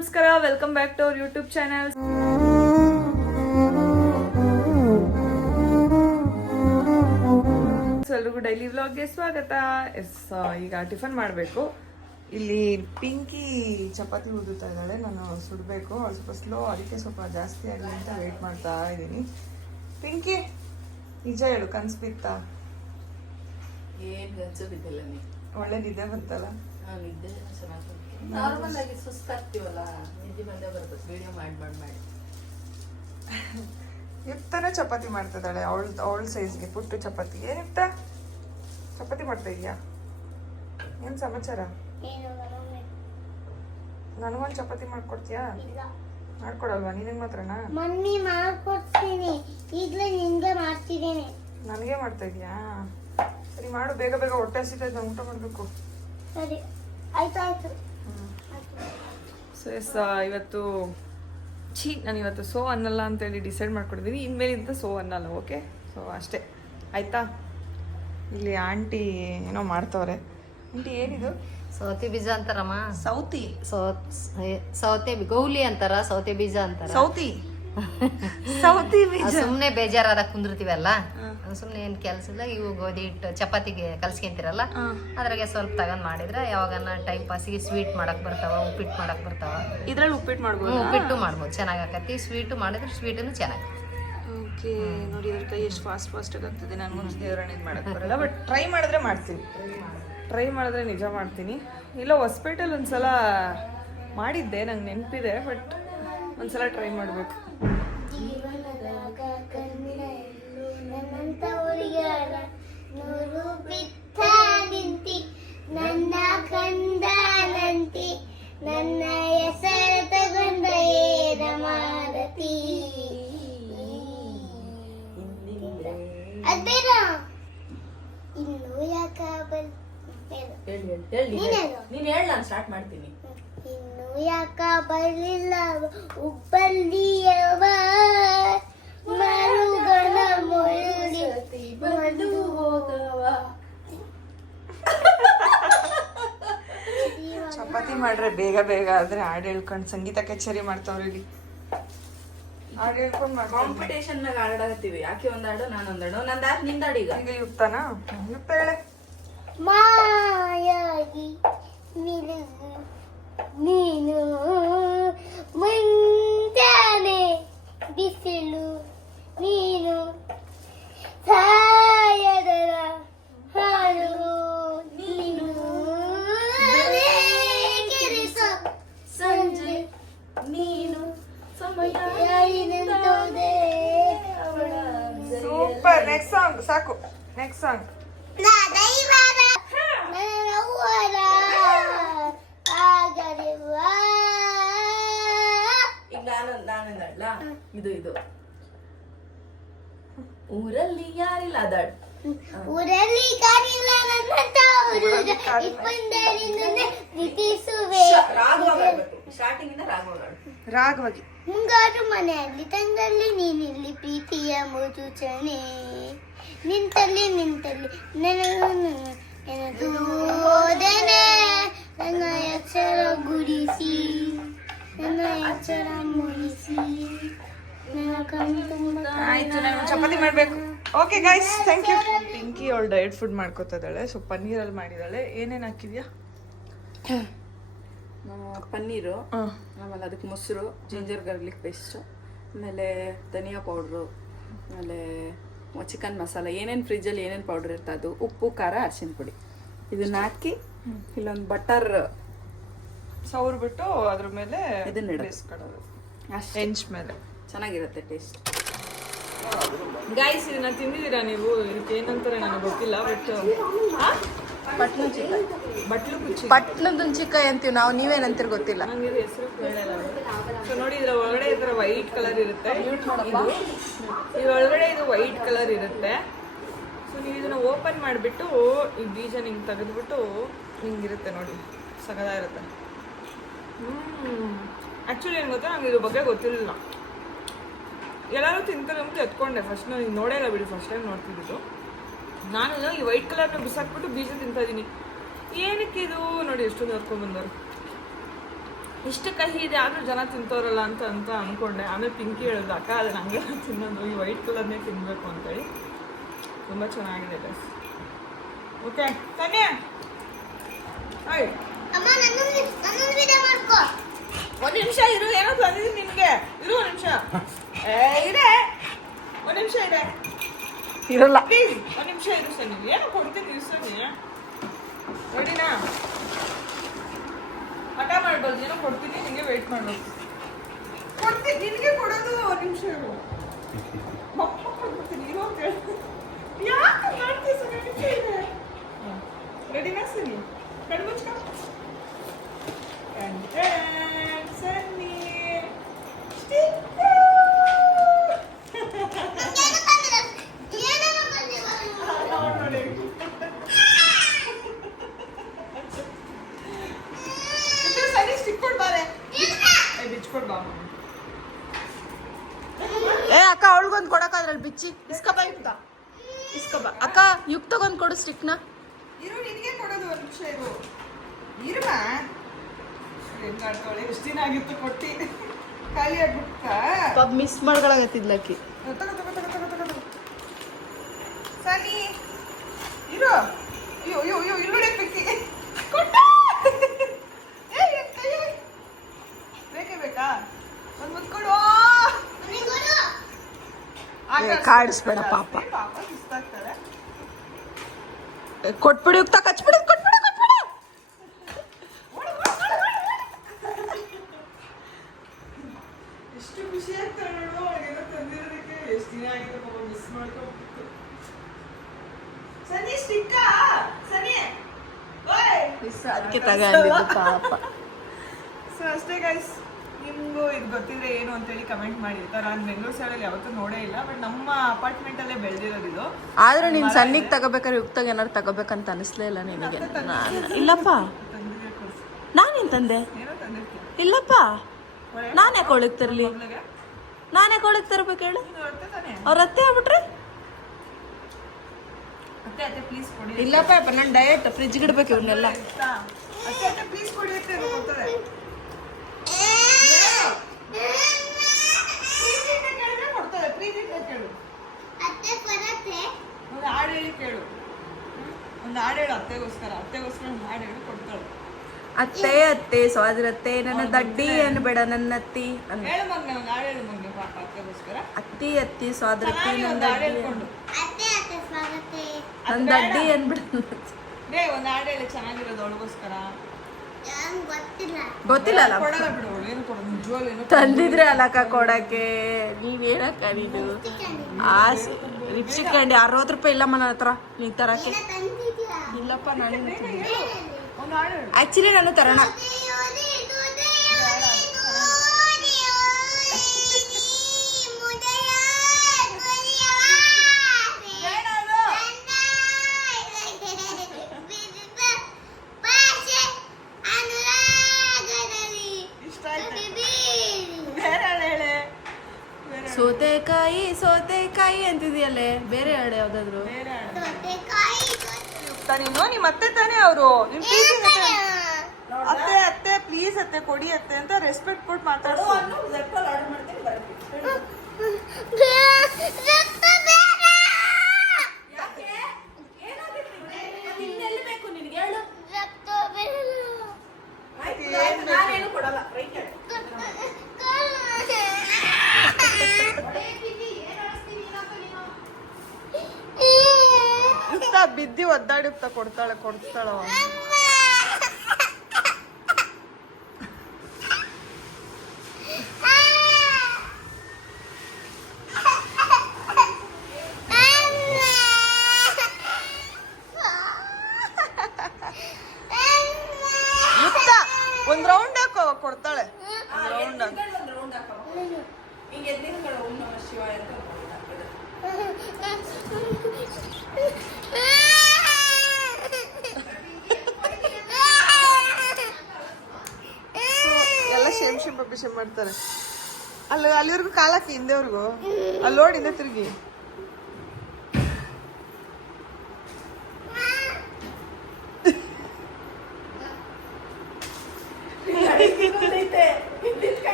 ನಮಸ್ಕಾರ welcome back to our YouTube channel ಎಲ್ರಿಗೂ daily ವ್ಲಾಗ್ಗೆ ಸ್ವಾಗತ. ಎಸ್ ಈಗ ಟಿಫನ್ ಮಾಡಬೇಕು. ಇಲ್ಲಿ ಪಿಂಕಿ ಚಪಾತಿ ಉದುತ್ತಾ ಇದ್ದಾಳೆ. ನಾನು ಸುಡಬೇಕು. ಅವಳು ಸ್ವಲ್ಪ ಸ್ಲೋ ಅದಕ್ಕೆ ಸ್ವಲ್ಪ ಜಾಸ್ತಿ ಆಗಲಿ ಅಂತ ವೆಯ್ಟ್ ಮಾಡ್ತಾ ಇದ್ದೀನಿ. ಪಿಂಕಿ ನಿಜ ಹೇಳು ಕನ್ಸು ಬಿತ್ತಾ? ಏನು ಗಂಜು ಬಿದ್ದಿಲ್ಲ ನೀ ಒಳ್ಳೆ ನಿದ್ದೆ ಬಂತಲ್ಲ? ನಿದ್ದೆ ಚೆನ್ನಾಗಿ ನಾರ್ಮಲ್ ಆಗಿ ಸುಸ್ತಾಗ್ತೀವಲ್ಲ ನಿದ್ದೆ ಬಂದೇ ಬರ್ತದೆ ವಿಡಿಯೋ ಮಾಡಿ ಮಾಡಿ ಮಾಡಿ. ಯುಕ್ತನೇ ಚಪಾತಿ ಮಾಡ್ತಿದ್ದಾಳೆ ಅವಳ ಅವಳ ಸೈಜ್ಗೆ ಪುಟ್ಟು ಚಪಾತಿ. ಏನಿಕ್ತ ಚಪಾತಿ ಮಾಡ್ತಾ ಇದೆಯಾ ಏನು ಸಮಾಚಾರ? ನನಗೊಂದು ಚಪಾತಿ ಮಾಡ್ಕೊಡ್ತೀಯಾ? ಮಾಡ್ಕೊಡಲ್ವಾ? ನಿನಗೆ ಮಾತ್ರನಾ? ಮಮ್ಮಿ ಮಾಡ್ಕೊಡ್ತೀನಿ. ಈಗಲೇ ನಿಂಗೆ ಮಾಡ್ತಿದ್ದೇನೆ. ನನಗೆ ಮಾಡ್ತಾ ಇದೆಯಾ ಸರಿ ಮಾಡು ಬೇಗ ಬೇಗ ಹೊಟ್ಟೆ ಹಸಿತೈತೆ ಇದ್ದ ಊಟ ಮಾಡಬೇಕು. ಸರಿ. ಆಯ್ತು ಆಯ್ತು. ಸೊ ಎಸ್ ಇವತ್ತು ಛೀ ನಾನು ಇವತ್ತು ಸೋ ಅನ್ನಲ್ಲ ಅಂತೇಳಿ ಡಿಸೈಡ್ ಮಾಡ್ಕೊಂಡಿದ್ದೀನಿ ಇನ್ಮೇಲಿಂದ ಸೋ ಅನ್ನಲ್ಲ ಓಕೆ ಸೊ ಅಷ್ಟೇ. ಆಯಿತಾ? ಇಲ್ಲಿ ಆಂಟಿ ಏನೋ ಮಾಡ್ತವ್ರೆ. ಆಂಟಿ ಏನಿದು? ಸೌತೆ ಬೀಜ ಅಂತಾರಮ್ಮ. ಸೌತಿ? ಸೌತ್ ಗೌಲಿ ಅಂತಾರ ಸೌತೆ ಬೀಜ ಅಂತಾರ. ಸೌತಿ? ಸುಮ್ನೆ ಬೇಜಾರಾದ ಕುಂದಿರ್ತೀವಲ್ಲ? ಸುಮ್ನೆ ಏನ್ ಕೆಲ್ಸ ಇಲ್ಲ ಇವು ಗೋಧಿ ಹಿಟ್ಟು ಚಪಾತಿಗೆ ಕಲ್ಸ್ಕೊಂತಿರಲ್ಲ? ಅದ್ರಾಗೆ ಸ್ವಲ್ಪ ತಗೊಂಡ್ ಮಾಡಿದ್ರೆ ಯಾವಾಗನ ಟೈಮ್ ಪಾಸಿಗೆ ಸ್ವೀಟ್ ಮಾಡಕ್ ಬರ್ತಾವ ಉಪ್ಪಿಟ್ಟು ಮಾಡಕ್ ಬರ್ತಾವ. ಇದ್ರಲ್ಲಿ ಉಪ್ಪಿಟ್ಟು ಮಾಡ್ಬೋದು? ಉಪ್ಪಿಟ್ಟು ಮಾಡ್ಬೋದು. ಚೆನ್ನಾಗ್ ಆಕತಿ ಸ್ವೀಟ್ ಮಾಡಿದ್ರೆ ಸ್ವೀಟನ್ನು ಚೆನ್ನಾಗಿ ಓಕೆ. ನೋಡಿ ಇದ್ರ ಕೈ ಎಷ್ಟು ಫಾಸ್ಟ್ ಫಾಸ್ಟ್ ಆಗ್ತದೆ. ನನಗೊಂದು ದೇವರಣಿಗೆ ಮಾಡಕ್ಕೆ ಬರಲ್ಲ ಬಟ್ ಟ್ರೈ ಮಾಡಿದ್ರೆ ಮಾಡ್ತೀನಿ. ಟ್ರೈ ಮಾಡಿದ್ರೆ ನಿಜ ಮಾಡ್ತೀನಿ. ಇಲ್ಲ ಹೊಸ್ಪೇಟಲ್ ಒಂದ್ಸಲ ಮಾಡಿದ್ದೆ ನಂಗೆ ನೆನಪಿದೆ ಬಟ್ ಒಂದ್ಸಲ ಟ್ರೈ ಮಾಡಬೇಕು. ಜೀವನದಾಗ ಕಣ್ಣಿನ ಎಲ್ಲೂ ನನ್ನಂತ ಹುಡುಗಾರ ನೂರು ಬಿತ್ತ ನಿಂತಿ ನನ್ನ ನನ್ನ ಹೆಸರು ತಗೊಂಡ ಏನ ಮಾಡತಿ? ಅದೇನ? ಇನ್ನು ಯಾಕ? ನೀನ್ ಹೇಳಿ ನಾನು ಸ್ಟಾರ್ಟ್ ಮಾಡ್ತೀನಿ. ಯಾಕ ಬರಲಿಲ್ಲ ಉಬ್ಬಲ್ಲಿಯವ ಮರುಗಣ ಮುರುಳಿ ಹೋಗವ ಚಪಾತಿ ಮಾಡ್ರೆ ಬೇಗ ಬೇಗ ಆದ್ರೆ ಹಾಡು ಹೇಳ್ಕೊಂಡು ಸಂಗೀತ ಕಚೇರಿ ಮಾಡ್ತಾವ್ರಿ ಇಲ್ಲಿ. ಹಾಡು ಹೇಳ್ಕೊಂಡು ಮಾಡ್ಕೊಂಡು ಕಾಂಪಿಟೇಷನ್ ನಾಗ ಯಾಕೆ ಒಂದ್ ಹಾಡು ನಾನು ಒಂದ್ ಹಾಡು? ನಂದ್ ಆದ್ನಿಂದ ಹಾಡು ಈಗ? ಈಗ ಯುಕ್ತನಾ? ಯುಕ್ತ ಹೇಳೆ. ಮಾಯಾಗಿ นี่หนึ่ง ಕಾರಿಲ್ಲ ಇಪ್ಪಂದರಿಂದ ರಾಗವಾಗಿ ಮುಂಗಾರು ಮನೆಯಲ್ಲಿ ತಂದಲ್ಲಿ ನೀನಿಲ್ಲಿ ಪ್ರೀತಿಯ ಮುಜುಚಣೆ ನಿಂತಲ್ಲಿ ನಿಂತಲ್ಲಿ ನನಗೂ ನೆನದು ನನ್ನ ಅಕ್ಷರ ಗುಡಿಸಿ. ನನ್ನ ಅಕ್ಷರ ಮುಡಿಸಿ. ನನ್ನ ಕಣ್ಣು ಚಪಾತಿ ಮಾಡಬೇಕು. Okay guys thank you Pinki ಅವಳು ಡಯಟ್ ಫುಡ್ ಮಾಡ್ಕೋತಾ ಇದ್ದಾಳೆ ಸೊ ಪನ್ನೀರಲ್ಲಿ ಮಾಡಿದಾಳೆ ಏನೇನು ಹಾಕಿದ್ಯಾ? ಪನ್ನೀರು ಆಮೇಲೆ ಅದಕ್ಕೆ ಮೊಸರು ಜಿಂಜರ್ ಗಾರ್ಲಿಕ್ ಪೇಸ್ಟು ಆಮೇಲೆ ಧನಿಯಾ ಪೌಡ್ರು ಆಮೇಲೆ ಚಿಕನ್ ಮಸಾಲ ಏನೇನು ಫ್ರಿಜ್ಜಲ್ಲಿ ಏನೇನು ಪೌಡ್ರ್ ಇರ್ತದೆ ಅದು? ಉಪ್ಪು ಖಾರ ಅರಿಶಿನ ಪುಡಿ. ಇದನ್ನ ಹಾಕಿ ಇಲ್ಲೊಂದು ಬಟರ್ ಸೌರ್ ಬಿಟ್ಟು ಅದ್ರ ಮೇಲೆ ಇದನ್ನ ಇಡೋದು. ಮೇಲೆ. ಚೆನ್ನಾಗಿರುತ್ತೆ ಟೇಸ್ಟ್ ಗೈಸ್ ನಾನು ತಿಂದಿದ್ದೀರಾ ನೀವು? ಇದಕ್ಕೆ ಏನಂತಾರೆ ನನಗೆ ಗೊತ್ತಿಲ್ಲ ಬಟ್ ಬಟ್ಲು ಕುಚ್ಚಿ. ಪಟ್ನದ ಚಿಕಾಯಿ ಅಂತೀವಿ ನಾವು ನೀವೇನಂತೀರ ಗೊತ್ತಿಲ್ಲ. ನಂಗೆ ಇದು ಹೆಸರು ಸೊ ನೋಡಿ ಇದರ ಒಳಗಡೆ ಇದರ ವೈಟ್ ಕಲರ್ ಇರುತ್ತೆ. ಇದು ಒಳಗಡೆ ಇದು ವೈಟ್ ಕಲರ್ ಇರುತ್ತೆ. ಸೊ ನೀವು ಇದನ್ನ ಓಪನ್ ಮಾಡಿಬಿಟ್ಟು ಈ ಬೀಜ ನಿಂಗೆ ತೆಗೆದ್ಬಿಟ್ಟು ಹಿಂಗಿರುತ್ತೆ ನೋಡಿ. ಸಗದ ಇರುತ್ತೆ ಹ್ಮ್. ಆ್ಯಕ್ಚುಲಿ ಏನು ಗೊತ್ತಾ? ನಂಗೆ ಇದ್ರ ಬಗ್ಗೆ ಗೊತ್ತಿರಲಿಲ್ಲ ಎಲ್ಲರೂ ತಿಂತಾರೆ ಅಂತ ಎತ್ಕೊಂಡೆ. ಫಸ್ಟ್ ನಾನು ನೋಡೇ ಇಲ್ಲ ಬಿಡಿ ಫಸ್ಟ್ ಟೈಮ್ ನೋಡ್ತಿದ್ದು ನಾನು ಈ ವೈಟ್ ಕಲರ್ನ ಬಿಸಾಕ್ಬಿಟ್ಟು ಬೀಜ ತಿಂತಾ ಇದ್ದೀನಿ ಏನಕ್ಕೆ ಇದು? ನೋಡಿ ಎಷ್ಟೊಂದು ಹೊರ್ಕೊಂಡ್ ಬಂದವರು. ಇಷ್ಟು ಕಹಿ ಇದೆ ಆದರೂ ಜನ ತಿಂತವ್ರಲ್ಲ ಅಂತ ಅಂತ ಅನ್ಕೊಂಡೆ. ಆಮೇಲೆ ಪಿಂಕಿ ಹೇಳಿದ್ರು ಅಕ್ಕ ಅದು ನಂಗೆ ತಿನ್ನೋದು. ಈ ವೈಟ್ ಕಲರ್ನೇ ತಿನ್ನಬೇಕು ಅಂತೇಳಿ. ತುಂಬ ಚೆನ್ನಾಗಿದೆ ಡ್ರೆಸ್ ಓಕೆ ಹಾಯ್. ಮಾಡ್ಕೋ. ಒಂದ್ ನಿಮಿಷ ಇರು ಏನೋ ತಂದಿದ್ದೀನಿ ನಿಮಗೆ ಇರು ಒಂದು ನಿಮಿಷ. ಇದೆ. ಒಂದು ನಿಮಿಷ ಇದೆ. ಇರಲ್ಲ. ಪ್ಲೀಸ್ ಒಂದ್ ನಿಮಿಷ ಇರು ಸರ್ ನೀವು ಏನೋ ಕೊಡ್ತೀನಿ ಸರ್ ರೆಡಿನಾ? ಹಠ ಮಾಡ್ಬೋದು. ಏನೋ ಕೊಡ್ತೀನಿ ನಿಂಗೆ ವೆಯ್ಟ್ ಮಾಡ್ಬೋದು. ಕೊಡ್ತೀನಿ ನಿನಗೆ ಕೊಡೋದು ಒಂದ್ ನಿಮಿಷ ಇರು. ಮಕ್ಕ ಕೊಡ್ಬಿಡ್ತೀನಿ ಇರೋ ಅಂತ ಯಾಕೆ ಮಾಡ್ತೀವಿ ಸರ್ ನಿಮಿಷ ಇದೆ. ರೆಡಿನಾ ಸರಿ ಕಣ್ಣು ಕಣ್ಮುಚ್ಕ And then Sunny sticker. ನಂಗೇನು ತಂದಿಲ್ಲ ಏನೇನೋ ಬಂದಿಲ್ಲ ಇದು ಸರಿ ಸ್ಟಿಕ್ ಕೊಡ್ ಬಾರೆ ಏ ಅಕ್ಕ ಅವಳಿಗೊಂದು ಕೊಡಕ್ಕಾದ್ರಲ್ಲಿ ಬಿಚ್ಚಿ. ಇಸ್ಕಬ ಯುಕ್ತ ಇಸ್ಕಬ. ಅಕ್ಕ ಯುಕ್ತಗೊಂದು ಕೊಡು ಸ್ಟಿಕ್ನ. ಇರು ನಿನಗೆ ಕೊಡೋದು ಒಂದು ನಿಮಿಷ ಇರು. ಇರುವ ಹೆಂಗಾಡ್ತಾಳೆ ಎಷ್ಟು ದಿನ ಆಗಿತ್ತು ಕೊಟ್ಟಿ? ಖಾಲಿ ಪಾಪ ಮಿಸ್ ಮಾಡ್ಕೊಳಗತ್ತಿದ್ಲಕ್ಕಿ ತಗೋ ತಗೋ ತಗೋ ಸನಿ ಇರು ಅಯ್ಯೋ ಅಯ್ಯೋ ಅಯ್ಯೋ ಇಲ್ಲಿ ನೋಡಿ ಪಿಕ್ಕಿ ಕೊಟ್ಟ ಏ ಎನ್ ಕೈ ಬೇಕೇ ಬೇಕಾ ಒಂದು ಮುತ್ಕೊಡು ನನಗೊರು ಏ, ಕಾಡಿಸ್ಬೇಡ ಪಾಪ. ಕೊಟ್ಬಿಡಿ ಯುಕ್ತ ಕಚ್ಬಿಡಿ ಕೊಟ್ಬಿಡ ಕೊಟ್ಬಿಡಿ. ಎಷ್ಟು ಖುಷಿ ಆಗ್ತಾರೆ ನೋಡು ಅವಳಿಗೆಲ್ಲ ತಂದಿರೋದಕ್ಕೆ. ಎಷ್ಟು ದಿನ ಆಗಿದೆ ಪಾಪ ಮಿಸ್ ಮಾಡ್ಕೊಂಡ್ಬಿಟ್ಟು. ಸನಿ ಸ್ಟಿಕ್ಕ ಸನಿ. ಓಯ್. ಅದಕ್ಕೆ ತಗೊಂಡಿದ್ದು ಪಾಪ. ಸೊ ಅಷ್ಟೇ ಗೈಸ್ ನಿಮಗೂ ಇದು ಗೊತ್ತಿದ್ರೆ ಏನು ಅಂತೇಳಿ ಕಮೆಂಟ್ ಮಾಡಿ. ಆಯ್ತಾ ನಾನು ಬೆಂಗಳೂರು ಸೈಡಲ್ಲಿ ಯಾವತ್ತೂ ನೋಡೇ ಇಲ್ಲ ಬಟ್ ನಮ್ಮ ಅಪಾರ್ಟ್ಮೆಂಟಲ್ಲೇ ಬೆಳೆದಿರೋದು ಇದು. ಆದ್ರೆ ನೀನ್ ಸಣ್ಣಿಗೆ ತಗೋಬೇಕಾದ್ರೆ ಯುಕ್ತಾಗ ಏನಾರು ತಗೋಬೇಕಂತ ಅನಿಸ್ಲೇ ಇಲ್ಲ ನಿನಗೆ. ನಾನ್- ಇಲ್ಲಪ್ಪ. ನಾನೇನ್ ತಂದೆ? ಏನೋ ತಂದಿರ್ತೀನಿ ಇಲ್ಲಪ್ಪ. ನಾನು ಯಾಕೆ ಒಳಗೆ ತರಲಿ? ಮಗಳಿಗೆ ನಾನು ಯಾಕೆ ಒಳಗೆ ತರ್ಬೇಕು ಹೇಳು? ನೀನು ಹೊರಟೆ ತಾನೆ? ಅವ್ರ ಅತ್ತೆ ಆಗ್ಬಿಟ್ರೆ? ಅತ್ತೆ ಅತ್ತೆ ಪ್ಲೀಸ್ ಕೊಡಿ. ಇಲ್ಲಪ್ಪ ನಾನು ಡಯಟ್ ಫ್ರಿಜ್ ಇಡ್ಬೇಕು ಇವನ್ನೆಲ್ಲ ಆಯ್ತಾ? ಅತ್ತೆ ಅತ್ತೆ ಪ್ಲೀಸ್ ಕೊಡಿ ಇವ್ರು ಕೊಡ್ತಾರೆ ಪ್ರೀತಿಯಿಂದ ಕೇಳಿದ್ರೆ ಕೊಡ್ತಾರೆ ಪ್ರೀತಿಯಿಂದ ಕೇಳು ಅತ್ತೆ ಬರತ್ತೆ ಒಂದು ಹಾಡು ಹೇಳಿ ಕೇಳು ಹ್ಮ್? ಒಂದು ಹಾಡು ಹೇಳು ಅತ್ತೆಗೋಸ್ಕರ ಅತ್ತೆಗೋಸ್ಕರ ಒಂದು ಹಾಡು ಹೇಳಿ ಕೊಡ್ತಾಳೆ ಅತ್ತೆ ಅತ್ತೆ ಸ್ವಾದಿರತ್ತೆ ನನ್ನ ದಡ್ಡಿ ಅನ್ಬೇಡ ನನ್ನ ಅತ್ತಿ ಅನ್ ಹೇಳು ಮಗ್ನೆ ಒಂದು ಹಾಡು ಹೇಳು ಮಗ್ನೆ ಅತ್ತಿ ಅತ್ತಿ ಸ್ವಾದಿರತ್ತಿ ನನ್ನ ದಡ್ಡಿ ಅತ್ತೆ ಅತ್ತೆ ಸ್ವಾಗತೆ ನನ್ನ ದಡ್ಡಿ ಅನ್ಬೇಡ ಒಂದು ಚೆನ್ನಾಗಿರೋದು ಅವಳಿಗೋಸ್ಕರ. ಗೊತ್ತಿಲ್ಲ. ತಂದಿದ್ರೆ ಅಲ್ಲಕ್ಕ ಕೊಡಕ್ಕೆ. ನೀವೇನಕ್ಕ ನೀನು? ಆಸೆ ಲಿಪ್ಸ್ಟಿಕ್ ಅಂಡಿ ಅರವತ್ತು ರೂಪಾಯಿ ಇಲ್ಲಮ್ಮ ನನ್ನ ಹತ್ರ. ನೀನ್ ತರಕ್ಕೆ. ಇಲ್ಲಪ್ಪ ನಾನು ಆಕ್ಚುಲಿ ನಾನು ತರೋಣ ಇಷ್ಟ ಆಯ್ತು ಬೇರೆ ಹಾಡು ಹೇಳೆ ಬೇರೆ ಹಾಡು. ಸೌತೆಕಾಯಿ ಸೌತೆಕಾಯಿ ಅಂತಿದೆಯಲ್ಲೇ? ಬೇರೆ ಹಾಡು ಯಾವ್ದಾದ್ರು? ಬೇರೆ ಹಾಡು ನೀನು ನಿಮ್ಮ ಅತ್ತೆ ತಾನೇ ಅವರು. ನಿಮ್ ಅತ್ತೆ ಅತ್ತೆ ಪ್ಲೀಸ್ ಅತ್ತೆ ಕೊಡಿ ಅತ್ತೆ ಅಂತ ರೆಸ್ಪೆಕ್ಟ್ ಕೊಟ್ಟು ಮಾತಾಡ್ಸು. ಬಿದ್ದಿ ಒದ್ದಾಡಿರ್ತ ಕೊಡ್ತಾಳೆ ಕೊಡ್ತಾಳ ಯುಕ್ತ ಒಂದ್ ರೌಂಡ್ ಹಾಕೋ ಕೊಡ್ತಾಳೆ ಒಂದ್ ರೌಂಡ್ ಎಲ್ಲ ಮಾಡ್ತಾರೆ. ಅಲ್ಲಿ ಅಲ್ಲಿವರೆಗೂ ಕಾಲಕ್ಕೆ ಹಿಂದೆವರೆಗೂ. ಅಲ್ಲಿ ನೋಡಿ ತಿರುಗಿ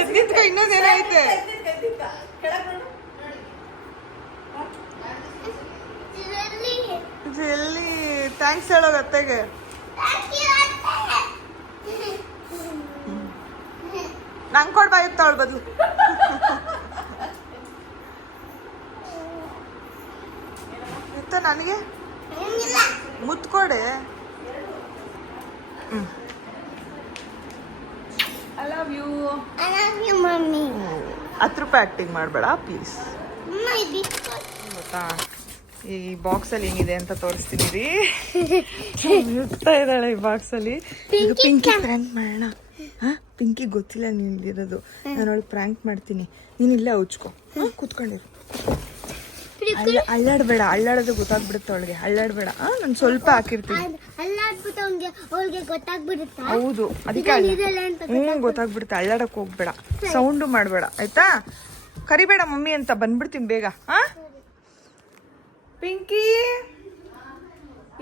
ಎದ್ದಿದ್ಕ ಇನ್ನೊಂದೇನೋ ಐತೆ ಇದರಲ್ಲಿ ಎಲ್ಲಿ ಥ್ಯಾಂಕ್ಸ್ ಹೇಳೋದು ಅತ್ತೆಗೆ Thank you, ಅತ್ತೆ. ನಂಗೆ ಕೊಡ್ಬಾ ಎತ್ತವಳ ಬದಲು. ಇತ್ತ ನನಗೆ? ಇಲ್ಲ. ಮುತ್ಕೊಡೆ. I love you I love you, mommy. ಹತ್ತು ರೂಪಾಯಿ ಆ್ಯಕ್ಟಿಂಗ್ ಮಾಡಬೇಡ ಪ್ಲೀಸ್ ಗೊತ್ತಾ? ಈ ಬಾಕ್ಸಲ್ಲಿ ಏನಿದೆ ಅಂತ ತೋರಿಸ್ತೀನಿ ರೀ. ಇರ್ತಾ ಇದ್ದಾಳೆ ಈ ಬಾಕ್ಸಲ್ಲಿ ಇದು ಪಿಂಕಿ ಫ್ರೆಂಡ್ ಮಾಡೋಣ ಪಿಂಕಿ ಗೊತ್ತಿಲ್ಲ ನಿಂದಿರೋದು ನಾನು ಅವಳು ಪ್ರ್ಯಾಂಕ್ ಮಾಡ್ತೀನಿ. ನೀನು ಇಲ್ಲೇ ಹಚ್ಕೊ ಕೂತ್ಕೊಂಡಿರು. ಅಲ್ಲ ಅಳ್ಳಾಡ್ಬೇಡ ಅಳ್ಳಾಡೋದು ಗೊತ್ತಾಗ್ಬಿಡುತ್ತೆ ಅವಳಿಗೆ. ಅಳ್ಳಾಡ್ಬೇಡ ನಾನು ಸ್ವಲ್ಪ ಹಾಕಿರ್ತೀನಿ. ಹೌದು ಅದಕ್ಕೆ ಹ್ಞೂ ಗೊತ್ತಾಗ್ಬಿಡುತ್ತೆ? ಅಳ್ಳಾಡಕ್ ಹೋಗ್ಬೇಡ. ಸೌಂಡು ಮಾಡಬೇಡ ಆಯ್ತಾ? ಕರಿಬೇಡ ಮಮ್ಮಿ ಅಂತ ಬಂದ್ಬಿಡ್ತೀನಿ ಬೇಗ. ಹಾ? ಪಿಂಕಿ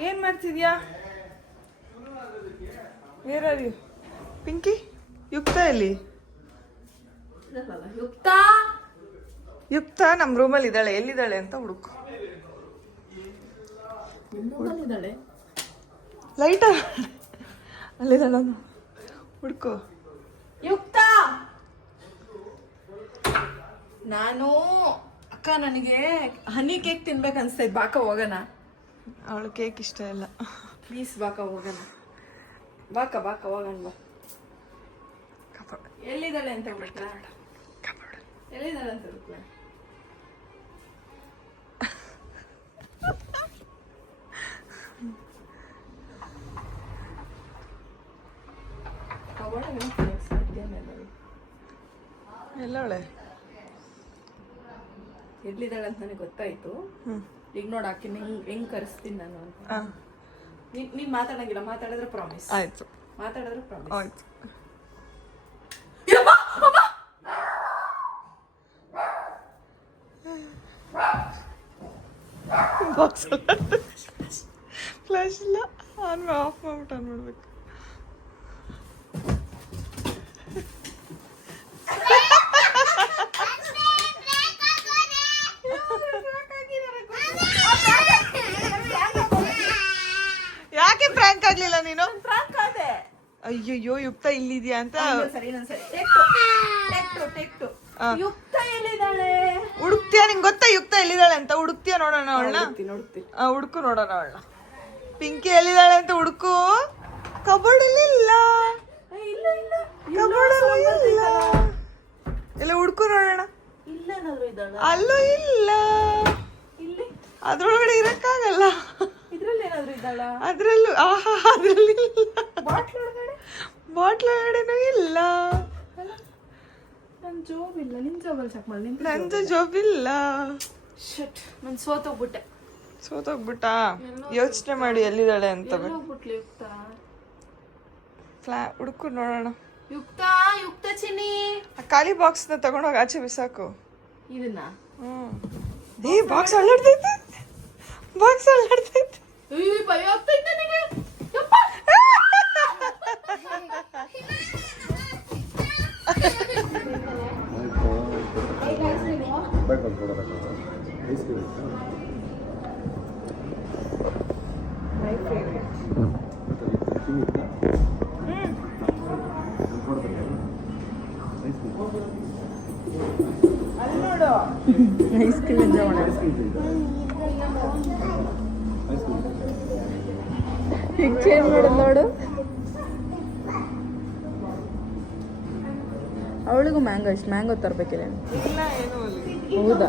ಏನ್ ಮಾಡ್ತಿದ್ಯಾ? ಯಾರು ಪಿಂಕಿ? ಯುಕ್ತ ಎಲ್ಲಿ ಯುಕ್ತ? ಯುಕ್ತ ನಮ್ಮ ರೂಮಲ್ಲಿ ಇದ್ದಾಳೆ. ಎಲ್ಲಿದ್ದಾಳೆ ಅಂತ ಹುಡುಕು. ಇದ್ದಾಳೆ? ಲೈಟ ಅಲ್ಲಿದ್ದಾಳ ಹುಡುಕು. ಯುಕ್ತ! ನಾನು ಅಕ್ಕ ನನಗೆ ಹನಿ ಕೇಕ್ ತಿನ್ಬೇಕು ಅನ್ಸ್ತೈತೆ. ಬಾಕ ಹೋಗೋಣ. ಅವಳು ಕೇಕ್ ಇಷ್ಟ ಇಲ್ಲ. ಪ್ಲೀಸ್ ಬಾಕ ಹೋಗೋಣ. ಬಾಕ ಬಾಕ ಹೋಗೋಣ ಬಾ. ಎಲ್ಲಿದ್ದಾಳೆ ಅಂತ ಹುಡುಕ್ಲಾ? ಎಲ್ಲಿದ್ದಾಳೆ ಅಂತ ಹುಡುಕ್ಲಾ? ಎಲ್ಲ ಅವಳೆ ಎಲ್ಲಿದ್ದಾಳೆ ಅಂತ ನನಗೆ ಗೊತ್ತಾಯ್ತು. ಈಗ ನೋಡ್ ಆಕೆ ಹೆಂಗ್ ಹೆಂಗ್ ಕರೆಸ್ತೀನಿ ನಾನು ಅಂತ. ನೀನ್ ಮಾತಾಡಂಗಿಲ್ಲ ಮಾತಾಡಿದ್ರೆ ಪ್ರಾಮಿಸ್ ಆಯ್ತು. ಮಾತಾಡಿದ್ರೆ ಪ್ರಾಮಿಸ್ ಆಯ್ತು. ಬಾಕ್ಸ್ ಫ್ಲಾಶ್ ಇಲ್ಲ ಆನ್ ಆಫ್ ಮಾಡ್ಬಿಟ್ಟು ಆನ್ ಮಾಡ್ಬೇಕು ಯಾಕೆ ಪ್ರ್ಯಾಂಕ್ ಆಗ್ಲಿಲ್ಲ ನೀನು ಫ್ರಾಂಕ್ ಆದೆ ಅಯ್ಯಯ್ಯೋ ಯುಕ್ತ ಇಲ್ಲಿದ್ಯಾ ಅಂತ ಇನ್ನೊಂದ್ ಸರಿ ಇನ್ನೊಂದ್ ಸರಿ take two take two take two ಆ. ಯುಕ್ತ ಎಲ್ಲಿದ್ದಾಳೆ ಹುಡುಕ್ತಿಯಾ ನಿಂಗೆ ಗೊತ್ತಾ? ಯುಕ್ತ ಎಲ್ಲಿದ್ದಾಳೆ ಅಂತ? ಹುಡುಕ್ತೀಯ ನೋಡೋಣ ಅವಳನ್ನ. ಹುಡುಕು ನೋಡೋಣ ಅವಳನ್ನ. ಪಿಂಕಿ ಎಲ್ಲಿದ್ದಾಳೆ ಅಂತ ಹುಡುಕು ಕಬೋರ್ಡಲ್ಲಿ ಇಲ್ಲ. ಇಲ್ಲ ಇಲ್ಲ. ಕಬೋರ್ಡಲ್ಲಿ ಇಲ್ಲ. ಎಲ್ಲ ಹುಡುಕು ನೋಡೋಣ. ಅಲ್ಲೂ ಇಲ್ಲ. ಇಲ್ಲಿ? ಅದ್ರೊಳಗಡೆ ಇರಕ್ಕಾಗಲ್ಲ. ಅದ್ರಲ್ಲೂ ಆಹಾ ಅದ್ರಲ್ಲಿ ಇಲ್ಲ. ಬಾಟ್ಲ್ ಒಳಗಡೆನೂ ಇಲ್ಲ. ನನ್ ಜೋಬ್ ಇಲ್ಲ ನಿನ್ನ ಜೋಬಲ್ಲಿ ಚೆಕ್ ಮಾಡಿ ನಿನ್ ನಂದು ಜಾಬ್ ಇಲ್ಲ. ಶಟ್ ನನ್ ಸೋತೋಗ್ಬಿಟ್ಟೆ? ಸೋತೋಗ್ಬಿಟ್ಟ ಯೋಚನೆ ಮಾಡಿ ಎಲ್ಲಿದ್ದಾಳೆ ಅಂತ ಹೋಗ್ಬಿಟ್ಲಿ ಯುಕ್ತ? ಫ್ಲಾ ಹುಡುಕು ನೋಡೋಣ. ಯುಕ್ತ ಯುಕ್ತ ಚಿನ್ನಿ. ಆ ಖಾಲಿ ನ ತಗೊಂಡೋಗಿ ಆಚೆ ಬಿಸಾಕು. ಇದನ್ನ? ಹ್ಮ್. ಏ ಬಾಕ್ಸ್ ಅಲ್ಲಾಡ್ತೈತೆ? ಬಾಕ್ಸ್ ಅಲ್ಲಾಡ್ತೈತೆ? ಭಯ ಆಗ್ತೈತೆ ನನಗೆ ಯಪ್ಪ. ಐಸ್ ಕ್ರೀಮ್ ಎಂಜಾಯ್ ಮಾಡೋಣ ಈಗ ಚೇಂಜ್ ಮಾಡೋದು ನೋಡು ಅವಳಿಗೂ ಮ್ಯಾಂಗೋ ಇಷ್ಟು ಮ್ಯಾಂಗೋ ತರಬೇಕಿಲ್ಲ ಇಲ್ಲ ಏನೂ ಅಲ್ಲಿ ಹೌದಾ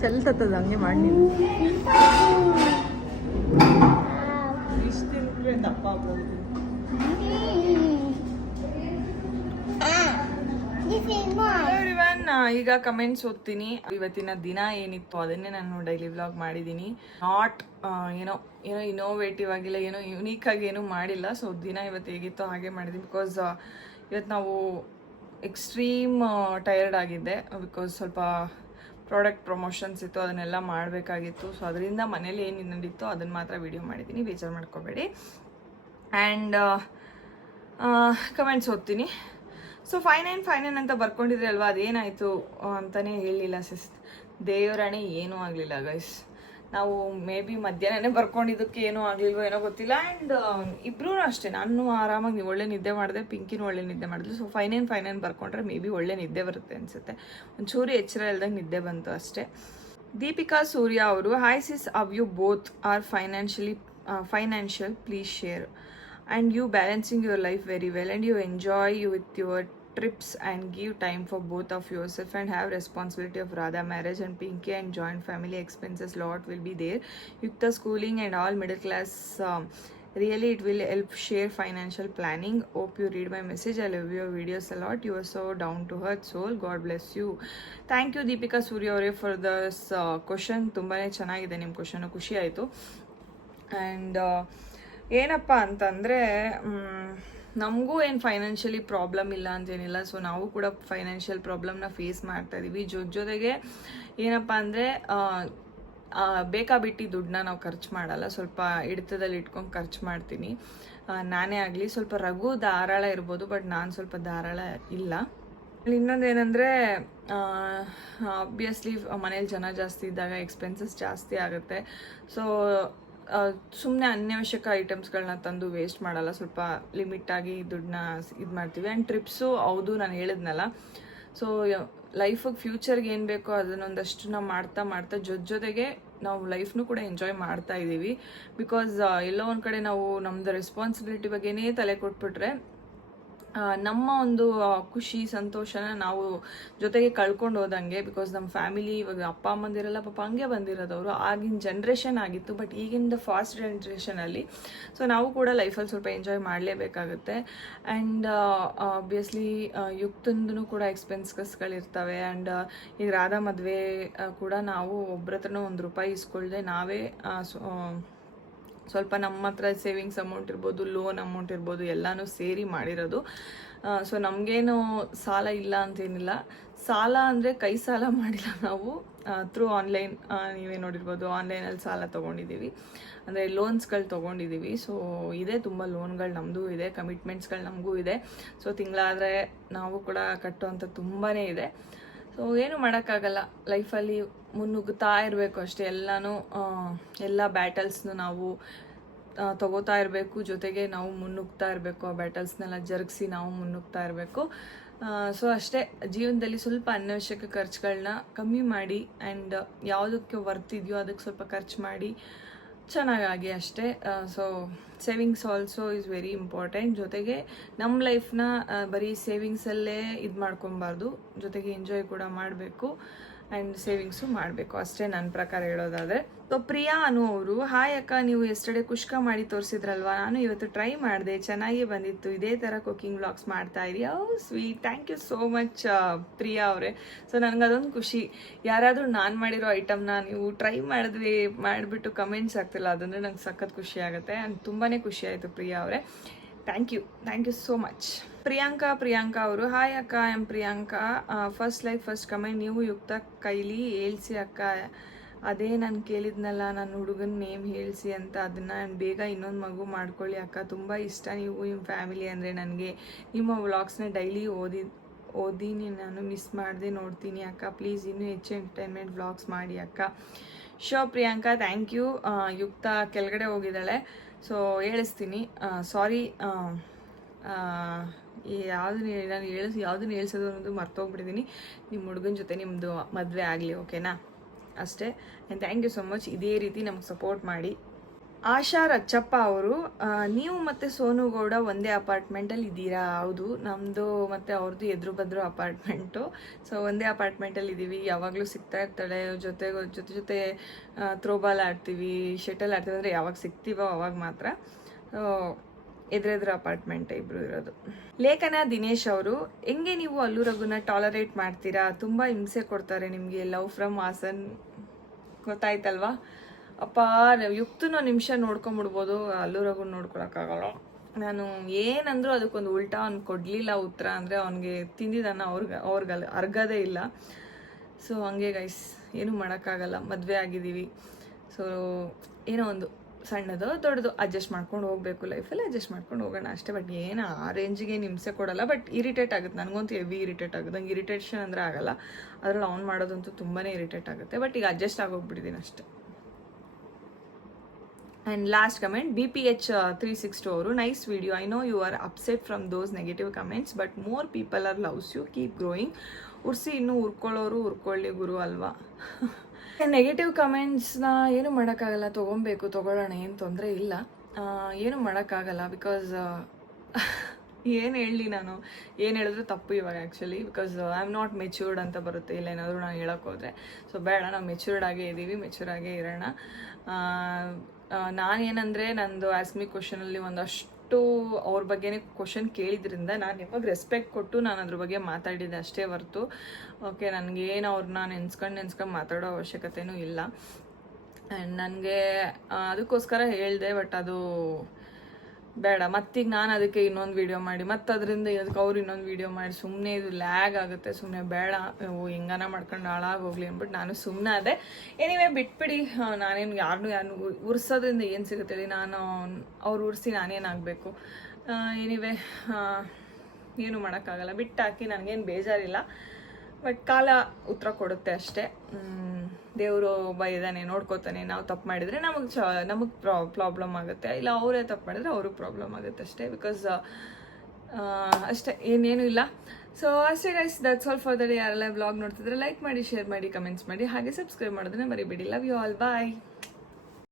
ಚೆಲ್ತತ್ತದ ಹಂಗೆ ಮಾಡಿ ನೀನು ಇಷ್ಟು ತಿಂದ್ರೆ ದಪ್ಪ ಆಗ್ಬೋದು ಎವ್ರಿವನ್ ಈಗ ಕಮೆಂಟ್ಸ್ ಓದ್ತೀನಿ. ಇವತ್ತಿನ ದಿನ ಏನಿತ್ತು ಅದನ್ನೇ ನಾನು ಡೈಲಿ ವ್ಲಾಗ್ ಮಾಡಿದ್ದೀನಿ ನಾಟ್ ಏನೋ ಏನೋ ಇನೋವೇಟಿವ್ ಆಗಿಲ್ಲ, ಏನೋ ಯುನೀಕ್ ಆಗಿ ಏನೂ ಮಾಡಿಲ್ಲ. ಸೊ ದಿನ ಇವತ್ತು ಹೇಗಿತ್ತು ಹಾಗೆ ಮಾಡಿದ್ದೀನಿ ಬಿಕಾಸ್ ಇವತ್ತು ನಾವು ಎಕ್ಸ್ಟ್ರೀಮ್ ಟಯರ್ಡ್ ಆಗಿದ್ದೆ. ಬಿಕಾಸ್ ಸ್ವಲ್ಪ ಪ್ರಾಡಕ್ಟ್ ಪ್ರಮೋಷನ್ಸ್ ಇತ್ತು, ಅದನ್ನೆಲ್ಲ ಮಾಡಬೇಕಾಗಿತ್ತು. ಸೊ ಅದರಿಂದ ಮನೇಲಿ ಏನು ನಡೀತು ಅದನ್ನು ಮಾತ್ರ ವಿಡಿಯೋ ಮಾಡಿದ್ದೀನಿ ಬೇಜಾರು ಮಾಡ್ಕೋಬೇಡಿ. ಆ್ಯಂಡ್ ಕಮೆಂಟ್ಸ್ ಓದ್ತೀನಿ. So five nine five nine ಅಂತ ಬರ್ಕೊಂಡಿದ್ರೆ ಅಲ್ವಾ ಅದೇನಾಯಿತು ಅಂತಲೇ ಹೇಳಿಲ್ಲ ಸಿಸ್ ದೇವರಾಣಿ ಏನೂ ಆಗಲಿಲ್ಲ ಗೈಸ್ ನಾವು ಮೇ ಬಿ ಮಧ್ಯಾಹ್ನನೇ ಬರ್ಕೊಂಡಿದ್ದಕ್ಕೆ ಏನೂ ಆಗಲಿಲ್ವೋ ಏನೋ ಗೊತ್ತಿಲ್ಲ. ಆ್ಯಂಡ್ ಇಬ್ಬರೂ ಅಷ್ಟೇ. ನಾನು ಆರಾಮಾಗಿ ಒಳ್ಳೆ ನಿದ್ದೆ ಮಾಡಿದೆ ಪಿಂಕಿನೂ ಒಳ್ಳೆ ನಿದ್ದೆ ಮಾಡಿದ್ಲು. So fine nine fine nine ಬರ್ಕೊಂಡ್ರೆ maybe ಒಳ್ಳೆ ನಿದ್ದೆ ಬರುತ್ತೆ ಅನಿಸುತ್ತೆ. ಒಂಚೂರು ಎಚ್ಚರ ಇಲ್ದಂಗೆ ನಿದ್ದೆ ಬಂತು ಅಷ್ಟೇ. ದೀಪಿಕಾ, ಸೂರ್ಯ ಅವರು hi sis have you both are financially financial please share and you balancing your life very well. And you enjoy with your trips and give time for both of yourself and have responsibility of radha marriage and pinky and joint family expenses lot will be there yukta schooling and all middle class um, really it will help share financial planning hope you read my message i love your videos a lot you are so down to earth soul god bless you thank you Deepika Surya ಅವರೇ for Dus question ತುಂಬಾ ಚೆನ್ನಾಗಿದೆ ನಿಮ್ಮ question ಖುಷಿ ಆಯಿತು and ಏನಪ್ಪ ಅಂತಂದರೆ ನಮಗೂ ಏನು ಫೈನಾನ್ಷಿಯಲಿ ಪ್ರಾಬ್ಲಮ್ ಇಲ್ಲ ಅಂತೇನಿಲ್ಲ. ಸೊ ನಾವು ಕೂಡ ಫೈನಾನ್ಷಿಯಲ್ ಪ್ರಾಬ್ಲಮ್ನ ಫೇಸ್ ಮಾಡ್ತಾ ಇದ್ದೀವಿ ಜೊ ಜೊತೆಗೆ ಏನಪ್ಪ ಅಂದರೆ ಬೇಕಾಬಿಟ್ಟು ದುಡ್ಡನ್ನ ನಾವು ಖರ್ಚು ಮಾಡಲ್ಲ. ಸ್ವಲ್ಪ ಹಿಡಿತದಲ್ಲಿ ಇಟ್ಕೊಂಡು ಖರ್ಚು ಮಾಡ್ತೀನಿ. ನಾನೇ ಆಗಲಿ, ಸ್ವಲ್ಪ ರಘು ಧಾರಾಳ ಇರ್ಬೋದು ಬಟ್ ನಾನು ಸ್ವಲ್ಪ ಧಾರಾಳ ಇಲ್ಲ. ಇನ್ನೊಂದು ಏನಂದರೆ ಆಬ್ವಿಯಸ್ಲಿ ಮನೇಲಿ ಜನ ಜಾಸ್ತಿ ಇದ್ದಾಗ ಎಕ್ಸ್ಪೆನ್ಸಸ್ ಜಾಸ್ತಿ ಆಗುತ್ತೆ. ಸೊ ಸುಮ್ಮನೆ ಅನ್ಯವಶ್ಯಕ ಐಟಮ್ಸ್ಗಳನ್ನ ತಂದು ವೇಸ್ಟ್ ಮಾಡಲ್ಲ. ಸ್ವಲ್ಪ ಲಿಮಿಟಾಗಿ ದುಡ್ಡನ್ನ ಇದು ಮಾಡ್ತೀವಿ. ಆ್ಯಂಡ್ ಟ್ರಿಪ್ಸು ಹೌದು, ನಾನು ಹೇಳಿದ್ನಲ್ಲ. ಸೊ ಲೈಫಿಗೆ ಫ್ಯೂಚರ್ಗೆ ಏನು ಬೇಕೋ ಅದನ್ನೊಂದಷ್ಟು ನಾವು ಮಾಡ್ತಾ ಮಾಡ್ತಾ ಜೊತೆ ಜೊತೆಗೆ ನಾವು ಲೈಫ್ನು ಕೂಡ ಎಂಜಾಯ್ ಮಾಡ್ತಾ ಇದ್ದೀವಿ ಬಿಕಾಸ್ ಎಲ್ಲೋ ಒಂದು ಕಡೆ ನಾವು ನಮ್ಮದು ರೆಸ್ಪಾನ್ಸಿಬಿಲಿಟಿ ಬಗ್ಗೆನೇ ತಲೆ ಕೊಟ್ಬಿಟ್ರೆ ನಮ್ಮ ಒಂದು ಖುಷಿ, ಸಂತೋಷನ ನಾವು ಜೊತೆಗೆ ಕಳ್ಕೊಂಡು ಹೋದಂಗೆ ಬಿಕಾಸ್ ನಮ್ಮ ಫ್ಯಾಮಿಲಿ ಇವಾಗ ಅಪ್ಪ ಅಮ್ಮಂದಿರೆಲ್ಲ ಪಾಪ ಹಂಗೆ ಬಂದಿರೋದವರು ಆಗಿನ ಜನ್ರೇಷನ್ ಆಗಿತ್ತು ಬಟ್ ಈಗಿನ ಫಾಸ್ಟ್ ಜನ್ರೇಷನಲ್ಲಿ ಸೊ ನಾವು ಕೂಡ ಲೈಫಲ್ಲಿ ಸ್ವಲ್ಪ ಎಂಜಾಯ್ ಮಾಡಲೇಬೇಕಾಗುತ್ತೆ. ಆ್ಯಂಡ್ ಆಬ್ವಿಯಸ್ಲಿ ಯುಕ್ತಂದೂ ಕೂಡ ಎಕ್ಸ್ಪೆನ್ಸಸ್ಗಳಿರ್ತವೆ ಆ್ಯಂಡ್ ಈಗ ರಾಧಾ ಮದುವೆ ಕೂಡ ನಾವು ಒಬ್ರ ಹತ್ರನೂ ಒಂದು ರೂಪಾಯಿ ಇಸ್ಕೊಳ್ಳದೆ ನಾವೇ ಸ್ವಲ್ಪ ನಮ್ಮ ಹತ್ರ ಸೇವಿಂಗ್ಸ್ ಅಮೌಂಟ್ ಇರ್ಬೋದು ಲೋನ್ ಅಮೌಂಟ್ ಇರ್ಬೋದು, ಎಲ್ಲನೂ ಸೇರಿ ಮಾಡಿರೋದು. ಸೊ ನಮಗೇನು ಸಾಲ ಇಲ್ಲ ಅಂತೇನಿಲ್ಲ. ಸಾಲ ಅಂದರೆ ಕೈ ಸಾಲ ಮಾಡಿಲ್ಲ ನಾವು. ಥ್ರೂ ಆನ್ಲೈನ್ ನೀವೇ ನೋಡಿರ್ಬೋದು ಆನ್ಲೈನಲ್ಲಿ ಸಾಲ ತೊಗೊಂಡಿದ್ದೀವಿ. ಅಂದರೆ ಲೋನ್ಸ್ಗಳು ತೊಗೊಂಡಿದ್ದೀವಿ. ಸೊ ಇದೆ ತುಂಬ ಲೋನ್ಗಳು ನಮ್ಮದೂ ಇದೆ ಕಮಿಟ್ಮೆಂಟ್ಸ್ಗಳು ನಮಗೂ ಇದೆ. ಸೊ ತಿಂಗಳಾದರೆ ನಾವು ಕೂಡ ಕಟ್ಟುವಂಥ ತುಂಬಾ ಇದೆ. ಸೊ ಏನು ಮಾಡೋಕ್ಕಾಗಲ್ಲ. ಲೈಫಲ್ಲಿ ಮುನ್ನುಗ್ಗುತ್ತಾ ಇರಬೇಕು ಅಷ್ಟೇ. ಎಲ್ಲನೂ ಎಲ್ಲ ಬ್ಯಾಟಲ್ಸ್ನು ನಾವು ತಗೋತಾ ಇರಬೇಕು. ಜೊತೆಗೆ ನಾವು ಮುನ್ನುಗ್ತಾ ಇರಬೇಕು. ಆ ಬ್ಯಾಟಲ್ಸ್ನೆಲ್ಲ ಜರುಗಿಸಿ ನಾವು ಮುನ್ನುಗ್ತಾ ಇರಬೇಕು. ಸೊ ಅಷ್ಟೇ. ಜೀವನದಲ್ಲಿ ಸ್ವಲ್ಪ ಅನವಶ್ಯಕ ಖರ್ಚುಗಳನ್ನ ಕಮ್ಮಿ ಮಾಡಿ ಆ್ಯಂಡ್ ಯಾವುದಕ್ಕೆ ವರ್ತಿದೆಯೋ ಅದಕ್ಕೆ ಸ್ವಲ್ಪ ಖರ್ಚು ಮಾಡಿ ಚೆನ್ನಾಗಾಗಿ ಅಷ್ಟೇ. So savings also is very important ಜೊತೆಗೆ ನಮ್ಮ ಲೈಫ್ನ ಬರೀ ಸೇವಿಂಗ್ಸಲ್ಲೇ ಇದು ಮಾಡ್ಕೊಬಾರ್ದು ಜೊತೆಗೆ ಎಂಜಾಯ್ ಕೂಡ ಮಾಡಬೇಕು. ಆ್ಯಂಡ್ ಸೇವಿಂಗ್ಸು ಮಾಡಬೇಕು. ಅಷ್ಟೇ ನನ್ನ ಪ್ರಕಾರ ಹೇಳೋದಾದರೆ. ಸೊ ಪ್ರಿಯಾ ಅನ್ನುವರು ಹಾಯ್ ಅಕ್ಕ, ನೀವು ಎಸ್ಟರ್ಡೇ ಕುಷ್ಕ ಮಾಡಿ ತೋರಿಸಿದ್ರಲ್ವಾ? ನಾನು ಇವತ್ತು ಟ್ರೈ ಮಾಡಿದೆ, ಚೆನ್ನಾಗಿ ಬಂದಿತ್ತು. ಇದೇ ಥರ ಕುಕಿಂಗ್ ವ್ಲಾಗ್ಸ್ ಮಾಡ್ತಾ ಇರಿ ಓ sweet thank you so much Priya ಅವರೇ. ಸೊ ನನಗೆ ಅದೊಂದು ಖುಷಿ. ಯಾರಾದರೂ ನಾನು ಮಾಡಿರೋ ಐಟಮ್ನ ನೀವು ಟ್ರೈ ಮಾಡಿದ್ವಿ, ಮಾಡಿಬಿಟ್ಟು ಕಮೆಂಟ್ಸ್ ಆಗ್ತಿಲ್ಲ ಅದಂದರೆ ನಂಗೆ ಸಖತ್ ಖುಷಿ ಆಗುತ್ತೆ. ಆ್ಯಂಡ್ ತುಂಬಾ ಖುಷಿ ಆಯಿತು ಪ್ರಿಯಾ ಅವರೇ. Thank you thank you so much Priyanka Priyanka ಅವರು, ಹಾಯ್ ಅಕ್ಕ, I am Priyanka. First like first comment ನೀವು ಯುಕ್ತ ಕೈಲಿ ಹೇಳ್ಸಿ ಅಕ್ಕ. ಅದೇ ನಾನು ಕೇಳಿದ್ನಲ್ಲ ನನ್ನ ಹುಡುಗನ ನೇಮ್ ಹೇಳಿಸಿ ಅಂತ. ಅದನ್ನು ನಾನು ಬೇಗ ಇನ್ನೊಂದು ಮಗು ಮಾಡ್ಕೊಳ್ಳಿ ಅಕ್ಕ. ತುಂಬ ಇಷ್ಟ ನೀವು ನಿಮ್ಮ ಫ್ಯಾಮಿಲಿ ಅಂದರೆ ನನಗೆ. ನಿಮ್ಮ ವ್ಲಾಗ್ಸ್ನ ಡೈಲಿ ಓದಿ, ಓದಿನಿ, ನಾನು ಮಿಸ್ ಮಾಡದೆ ನೋಡ್ತೀನಿ ಅಕ್ಕ. ಪ್ಲೀಸ್ ಇನ್ನೂ ಹೆಚ್ಚು ಎಂಟರ್ಟೈನ್ಮೆಂಟ್ ವ್ಲಾಗ್ಸ್ ಮಾಡಿ ಅಕ್ಕ. So, Priyanka, thank you. Yukta ಕೆಳಗಡೆ ಹೋಗಿದ್ದಾಳೆ. ಸೊ, ಹೇಳಿಸ್ತೀನಿ. ಸಾರಿ ಯಾವ್ದನ್ನ ನಾನು ಹೇಳಿಸ್, ಯಾವುದನ್ನ ಹೇಳ್ಸೋದು ಅನ್ನೋದು ಮರ್ತೋಗ್ಬಿಟ್ಟಿದ್ದೀನಿ ನಿಮ್ಮ ಹುಡುಗನ ಜೊತೆ ನಿಮ್ಮದು ಮದುವೆ ಆಗಲಿ, ಓಕೆನಾ? ಅಷ್ಟೇ. And thank you so much ಇದೇ ರೀತಿ ನಮ್ಗೆ ಸಪೋರ್ಟ್ ಮಾಡಿ. ಆಶಾ ರಚ್ಚಪ್ಪ ಅವರು ನೀವು ಮತ್ತು ಸೋನು ಗೌಡ ಒಂದೇ ಅಪಾರ್ಟ್ಮೆಂಟಲ್ಲಿ ಇದ್ದೀರಾ? ಹೌದು ನಮ್ಮದು ಮತ್ತು ಅವ್ರದ್ದು ಎದುರು ಬದ್ರು ಅಪಾರ್ಟ್ಮೆಂಟು ಸೊ ಒಂದೇ ಅಪಾರ್ಟ್ಮೆಂಟಲ್ಲಿ ಇದ್ದೀವಿ ಯಾವಾಗಲೂ ಸಿಗ್ತಾ ಇರ್ತಾಳೆ. ಜೊತೆ ಜೊತೆ ಜೊತೆ ಥ್ರೋಬಾಲ್ ಆಡ್ತೀವಿ. ಶಟಲ್ ಆಡ್ತೀವಿ ಅಂದರೆ ಯಾವಾಗ ಸಿಗ್ತೀವೋ ಅವಾಗ ಮಾತ್ರ. ಎದುರೆದುರು ಅಪಾರ್ಟ್ಮೆಂಟ್ ಇಬ್ರು ಇರೋದು. ಲೇಖನ ದಿನೇಶ್ ಅವರು, ಹೆಂಗೆ ನೀವು ಅಲ್ಲು ರಘುನ ಟಾಲರೇಟ್ ಮಾಡ್ತೀರಾ? ತುಂಬ ಹಿಂಸೆ ಕೊಡ್ತಾರೆ ನಿಮಗೆ ಲವ್ ಫ್ರಮ್ ಹಾಸನ್. ಗೊತ್ತಾಯ್ತಲ್ವಾ? ಅಪ್ಪ ಯುಕ್ತನ ನಿಮಿಷ ನೋಡ್ಕೊಂಬಿಡ್ಬೋದು, ಅಲ್ಲು ರಘು ನೋಡ್ಕೊಳಕ್ಕಾಗಲ್ಲ. ನಾನು ಏನಂದ್ರು ಅದಕ್ಕೊಂದು ಉಲ್ಟಾ ಅವ್ನು ಕೊಡಲಿಲ್ಲ ಉತ್ತರ ಅಂದರೆ ಅವನಿಗೆ ತಿಂದಿದ್ದಾನ ಅವ್ರಿಗೆ ಅವ್ರಿಗೆ ಅರ್ಗದೇ ಇಲ್ಲ. ಸೊ ಹಂಗೆ ಗೈಸ್ ಏನೂ ಮಾಡೋಕ್ಕಾಗಲ್ಲ. ಮದುವೆ ಆಗಿದ್ದೀವಿ. ಸೊ ಏನೋ ಒಂದು ಸಣ್ಣದು ದೊಡ್ಡದು ಅಡ್ಜಸ್ಟ್ ಮಾಡ್ಕೊಂಡು ಹೋಗಬೇಕು ಲೈಫಲ್ಲಿ ಅಡ್ಜಸ್ಟ್ ಮಾಡ್ಕೊಂಡು ಹೋಗೋಣ ಅಷ್ಟೇ. ಬಟ್ ಏನು, ಆ ರೇಂಜಿಗೆ ಹಿಂಸೆ ಕೊಡಲ್ಲ. ಬಟ್ ಇರಿಟೇಟ್ ಆಗುತ್ತೆ. ನನಗಂತೂ ಹೆವಿ ಇರಿಟೇಟ್ ಆಗುತ್ತೆ. ನಂಗೆ ಇರಿಟೇಷನ್ ಅಂದರೆ ಆಗಲ್ಲ. ಅದ್ರಲ್ಲಿ ಆನ್ ಮಾಡೋದಂತೂ ತುಂಬಾ ಇರಿಟೇಟ್ ಆಗುತ್ತೆ. ಬಟ್ ಈಗ ಅಡ್ಜಸ್ಟ್ ಆಗೋಗ್ಬಿಟ್ಟಿದ್ದೀನಿ ಅಷ್ಟೇ. And last comment B P H three six two ಅವರು nice video I know you are upset from those negative comments but more people are loves you keep growing ಉರ್ಸಿ, ಇನ್ನೂ ಉರ್ಕೊಳ್ಳೋರು ಉರ್ಕೊಳ್ಳಿ ಗುರು ಅಲ್ವಾ? Negative ಕಮೆಂಟ್ಸ್ನ ಏನು ಮಾಡೋಕ್ಕಾಗಲ್ಲ, ತೊಗೊಬೇಕು, ತೊಗೊಳ್ಳೋಣ, ಏನು ತೊಂದರೆ ಇಲ್ಲ. ಏನು ಮಾಡೋಕ್ಕಾಗಲ್ಲ ಬಿಕಾಸ್ ಏನು ಹೇಳಲಿ ನಾನು? ಏನು ಹೇಳಿದ್ರು ತಪ್ಪು ಇವಾಗ actually because I am not matured ಅಂತ ಬರುತ್ತೆ, ಇಲ್ಲ ಏನಾದರೂ ನಾನು ಹೇಳೋಕ್ಕೋದ್ರೆ ಸೊ ಬೇಡ ನಾವು ಮೆಚ್ಯೂರ್ಡ್ ಆಗೇ ಇದ್ದೀವಿ ಮೆಚ್ಯೂರ್ ಆಗೇ ಇರೋಣ. ನಾನೇನಂದರೆ ನಂದು ಆಸ್ಮಿ ಕ್ವಶನಲ್ಲಿ ಒಂದಷ್ಟು ಅವ್ರ ಬಗ್ಗೆನೇ ಕ್ವಶನ್ ಕೇಳಿದ್ರಿಂದ ನಾನು ನಿಮಗೆ ರೆಸ್ಪೆಕ್ಟ್ ಕೊಟ್ಟು ನಾನು ಅದ್ರ ಬಗ್ಗೆ ಮಾತಾಡಿದ್ದೆ ಅಷ್ಟೇ ಹೊರ್ತು. ಓಕೆ ನನಗೇನು ಅವ್ರನ್ನ ನೆನ್ಸ್ಕೊಂಡು ನೆನ್ಸ್ಕೊಂಡು ಮಾತಾಡೋ ಅವಶ್ಯಕತೆನೂ ಇಲ್ಲ. ಆ್ಯಂಡ್ ನನಗೆ ಅದಕ್ಕೋಸ್ಕರ ಹೇಳಿದೆ ಬಟ್ ಅದು ಬೇಡ, ಮತ್ತೀಗ ನಾನು ಅದಕ್ಕೆ ಇನ್ನೊಂದು ವಿಡಿಯೋ ಮಾಡಿ ಮತ್ತೆ ಅದರಿಂದ ಅದಕ್ಕೆ ಅವ್ರು ಇನ್ನೊಂದು ವಿಡಿಯೋ ಮಾಡಿ ಸುಮ್ಮನೆ ಇದು ಲ್ಯಾಗ್ ಆಗುತ್ತೆ ಸುಮ್ಮನೆ ಬೇಡ ಹೆಂಗನ ಮಾಡ್ಕೊಂಡು ಹಾಳಾಗೋಗ್ಲಿ ಅಂದ್ಬಿಟ್ಟು ನಾನು ಸುಮ್ಮನೆ ಅದೇ ಏನಿವೆ ಬಿಟ್ಬಿಡಿ ನಾನೇನು ಯಾರನ್ನೂ ಯಾರನ್ನು ಉರ್ಸೋದ್ರಿಂದ ಏನು ಸಿಗುತ್ತೆ ಹೇಳಿ, ನಾನು ಅವ್ರು ಉರ್ಸಿ ನಾನೇನಾಗಬೇಕು. ಏನಿವೆ ಏನು ಮಾಡೋಕ್ಕಾಗಲ್ಲ, ಬಿಟ್ಟಾಕಿ ನನಗೇನು ಬೇಜಾರಿಲ್ಲ. ಬಟ್ ಕಾಲ ಉತ್ತರ ಕೊಡುತ್ತೆ ಅಷ್ಟೇ. ದೇವರು ಬೈದಾನೆ ನೋಡ್ಕೋತಾನೆ, ನಾವು ತಪ್ಪು ಮಾಡಿದರೆ ನಮಗೆ ಚ, ನಮಗೆ ಪ್ರಾ ಪ್ರಾಬ್ಲಮ್ ಆಗುತ್ತೆ. ಇಲ್ಲ, ಅವರೇ ತಪ್ಪು ಮಾಡಿದ್ರೆ ಅವ್ರಿಗೆ ಪ್ರಾಬ್ಲಮ್ ಆಗುತ್ತೆ ಅಷ್ಟೇ ಬಿಕಾಸ್ ಅಷ್ಟೇ, ಏನೇನು ಇಲ್ಲ. ಸೊ ಅಷ್ಟೇ guys that's all for the day ಯಾರೆಲ್ಲ ಬ್ಲಾಗ್ ನೋಡ್ತಿದ್ರೆ ಲೈಕ್ ಮಾಡಿ ಶೇರ್ ಮಾಡಿ ಕಮೆಂಟ್ಸ್ ಮಾಡಿ, ಹಾಗೆ ಸಬ್ಸ್ಕ್ರೈಬ್ ಮಾಡೋದನ್ನ ಮರಿಬೇಡಿ. Love you all bye